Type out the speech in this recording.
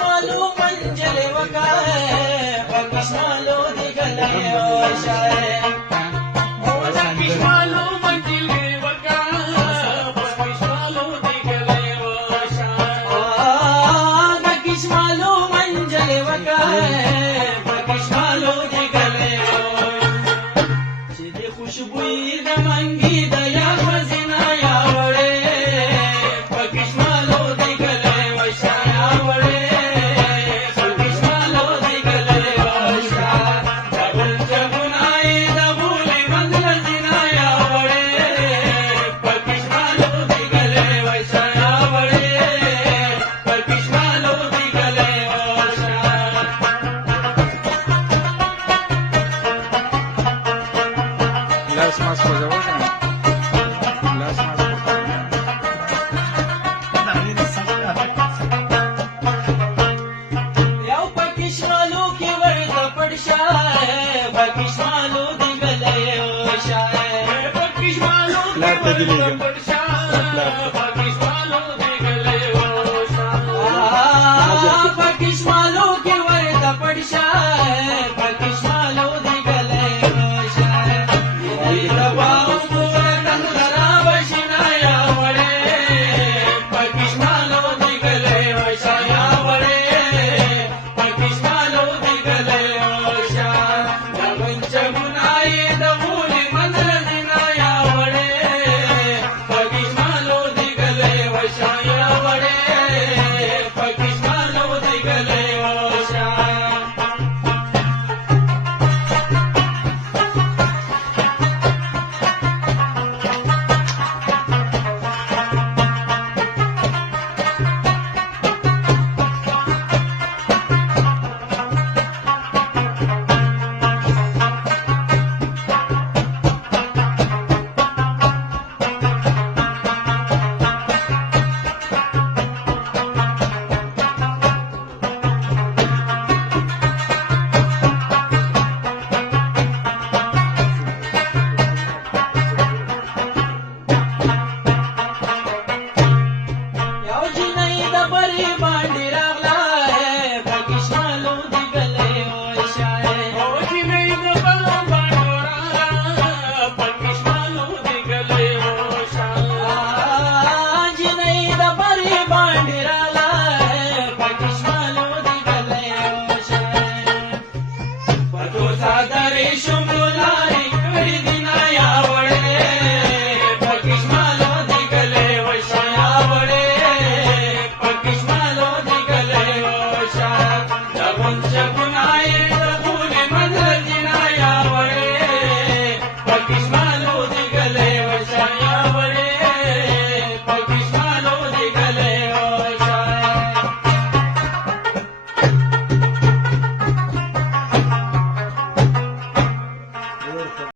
پکشمالو منجل وکای پکشمالو دی گلے وشای پکشمالو منجل وکای پکشمالو دی گلے وشای پکشمالو منجل وکای پکشمالو دی گلے چې د خوشبوئی د منګي د یا وزنا یا وړې پکشمالو دی گلے وشای وړې پکشمالو دی گلے وشای جبل جبنای د بولي منځ زنا یا وړې پکشمالو دی گلے وشای وړې پکشمالو دی گلے وشای لاس ماس خوځوه کنه لاس ماس خوځوه یو پکشمالو کې ورته پړشای پکشمالو دی گلے وشای پکشمالو پلار ته کې دی ورته لېږم. پړشای